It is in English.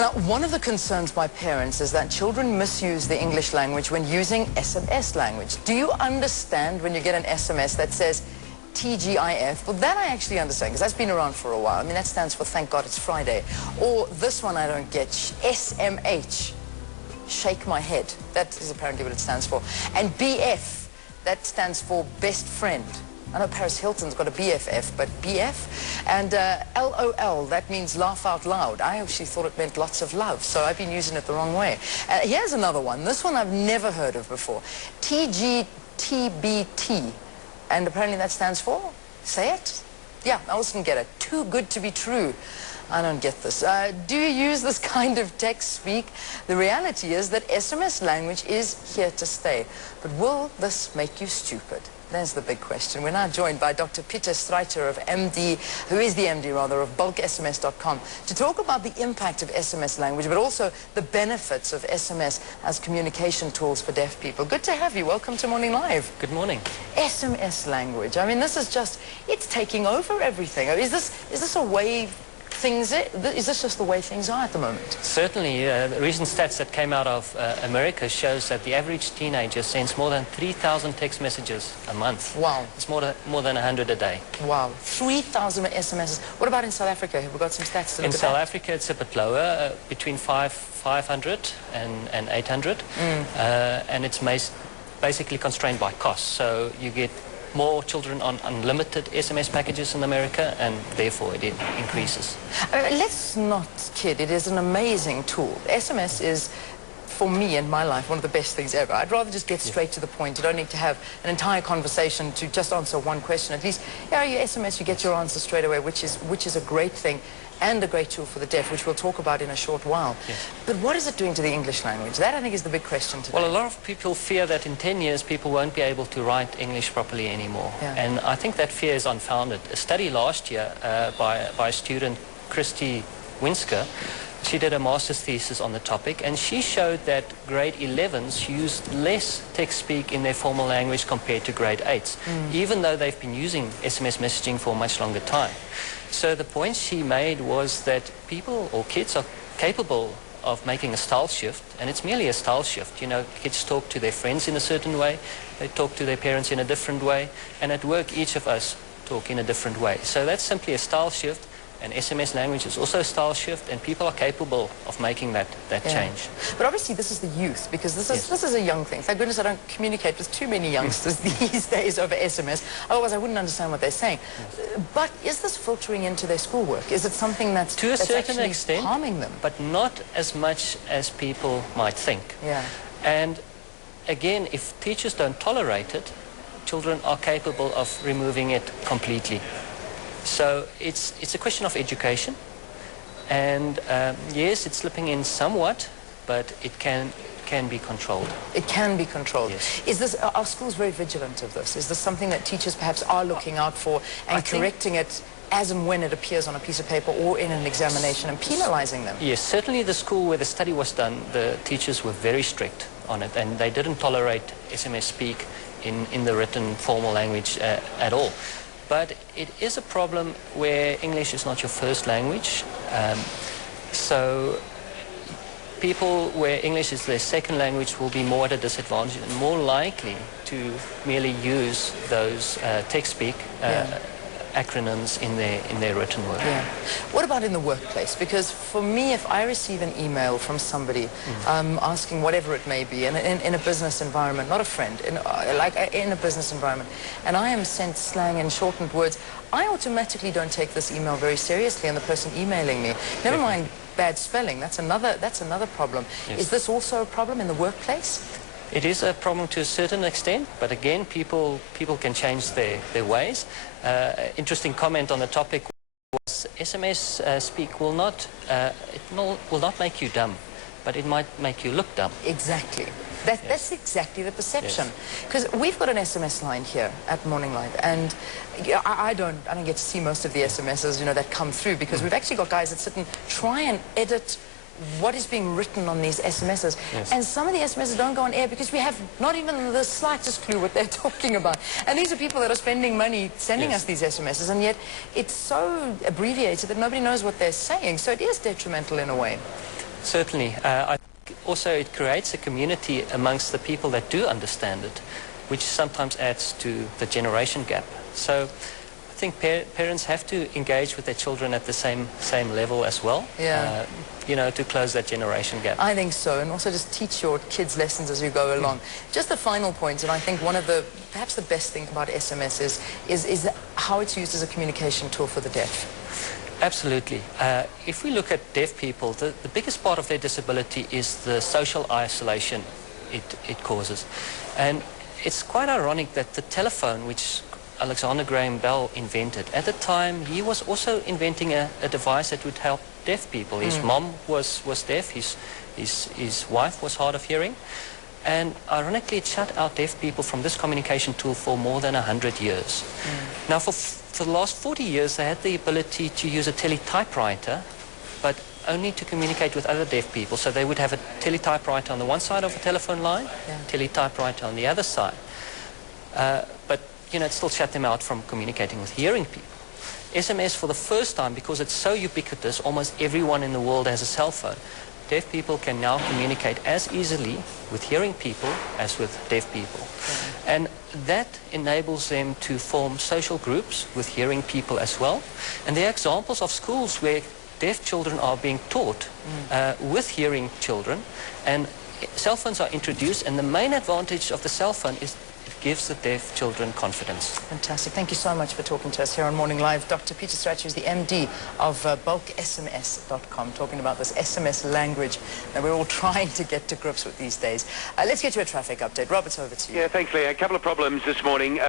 Now, one of the concerns by parents is that children misuse the English language when using SMS language. Do you understand when you get an SMS that says TGIF? Well, that I actually understand, because that's been around for a while. I mean, that stands for Thank God It's Friday. Or this one I don't get, SMH, Shake My Head. That is apparently what it stands for. And BF, that stands for Best Friend. I know Paris Hilton's got a BFF, but BF. And LOL, that means laugh out loud. I actually thought it meant lots of love, so I've been using it the wrong way. Here's another one. This one I've never heard of before. TGTBT. And apparently that stands for, say it? Yeah, I also didn't get it. Too good to be true. I don't get this. Do you use this kind of text speak? The reality is that SMS language is here to stay. But will this make you stupid? There's the big question. We're now joined by Dr. Piet Streicher of MD, who is the MD rather, of bulksms.com, to talk about the impact of SMS language, but also the benefits of SMS as communication tools for deaf people. Good to have you. Welcome to Morning Live. Good morning. SMS language. I mean, this is just, it's taking over everything. Is this a way is this just the way things are at the moment? Certainly. Recent stats that came out of America shows that the average teenager sends more than 3,000 text messages a month. Wow. It's more than 100 a day. Wow. 3,000 SMSs. What about in South Africa? Have we got some stats to look at? In South Africa, it's a bit lower, between 500 and 800. And it's basically constrained by cost. So you get more children on unlimited SMS packages in America, and therefore it increases. Let's not kid, it is an amazing tool. SMS is, for me in my life, one of the best things ever. I'd rather just get straight to the point. You don't need to have an entire conversation to just answer one question. At least, yeah, you SMS, you get your answer straight away, which is a great thing, and a great tool for the deaf, which we'll talk about in a short while. Yes. But what is it doing to the English language? That, I think, is the big question today. Well, a lot of people fear that in 10 years people won't be able to write English properly anymore. Yeah. And I think that fear is unfounded. A study last year by student Christy Winsker, she did a master's thesis on the topic, and she showed that grade 11s used less text-speak in their formal language compared to grade 8s, even though they've been using SMS messaging for a much longer time. So the point she made was that people or kids are capable of making a style shift, and it's merely a style shift. You know, kids talk to their friends in a certain way, they talk to their parents in a different way, and at work each of us talk in a different way. So that's simply a style shift, and SMS language is also a style shift, and people are capable of making that change. But obviously this is the youth, because this is a young thing. Thank goodness I don't communicate with too many youngsters these days over SMS, otherwise I wouldn't understand what they're saying. But is this filtering into their schoolwork? Is it something that's to a certain extent, harming them? But not as much as people might think. Yeah. And again, if teachers don't tolerate it, children are capable of removing it completely. So it's a question of education, and yes, it's slipping in somewhat, but it can be controlled. It can be controlled. Yes. Are schools very vigilant of this? Is this something that teachers perhaps are looking out for and correcting it as and when it appears on a piece of paper or in an examination and penalizing them? Yes, certainly the school where the study was done, the teachers were very strict on it, and they didn't tolerate SMS speak in the written formal language at all. But it is a problem where English is not your first language. So people where English is their second language will be more at a disadvantage and more likely to merely use those text-speak acronyms in their written work. Yeah. What about in the workplace? Because for me, if I receive an email from somebody asking whatever it may be, in a business environment, not a friend, in a business environment, and I am sent slang and shortened words, I automatically don't take this email very seriously, and the person emailing me, never mind bad spelling, that's another problem. Yes. Is this also a problem in the workplace? It is a problem to a certain extent, but again, people can change their ways. Interesting comment on the topic was SMS speak will not make you dumb, but it might make you look dumb. Exactly. That's exactly the perception. Because we've got an SMS line here at Morning Live, and I don't get to see most of the SMSs, that come through, because we've actually got guys that sit and try and edit what is being written on these SMSs. Yes. And some of the SMSs don't go on air because we have not even the slightest clue what they're talking about. And these are people that are spending money sending us these SMSs, and yet it's so abbreviated that nobody knows what they're saying. So it is detrimental in a way. Certainly. I think also it creates a community amongst the people that do understand it, which sometimes adds to the generation gap. So I think parents have to engage with their children at the same level as well, Yeah. You know, to close that generation gap. I think so, and also just teach your kids lessons as you go along. Just the final point, and I think one of the, perhaps the best thing about SMS is how it's used as a communication tool for the deaf. Absolutely. If we look at deaf people, the biggest part of their disability is the social isolation it causes. And it's quite ironic that the telephone, which Alexander Graham Bell invented, at the time he was also inventing a device that would help deaf people. His mom was deaf, his wife was hard of hearing, and ironically it shut out deaf people from this communication tool for more than 100 years. Now for the last 40 years they had the ability to use a teletypewriter, but only to communicate with other deaf people. So they would have a teletypewriter on the one side of a telephone line, teletypewriter on the other side. But you know, it still shut them out from communicating with hearing people. SMS, for the first time, because it's so ubiquitous, almost everyone in the world has a cell phone. Deaf people can now communicate as easily with hearing people as with deaf people. And that enables them to form social groups with hearing people as well. And there are examples of schools where deaf children are being taught with hearing children, and cell phones are introduced, and the main advantage of the cell phone is gives the deaf children confidence. Fantastic. Thank you so much for talking to us here on Morning Live. Dr. Piet Streicher is the MD of bulksms.com, talking about this SMS language that we're all trying to get to grips with these days. Let's get to a traffic update. Robert's over to you. Yeah, thanks, Leah. A couple of problems this morning.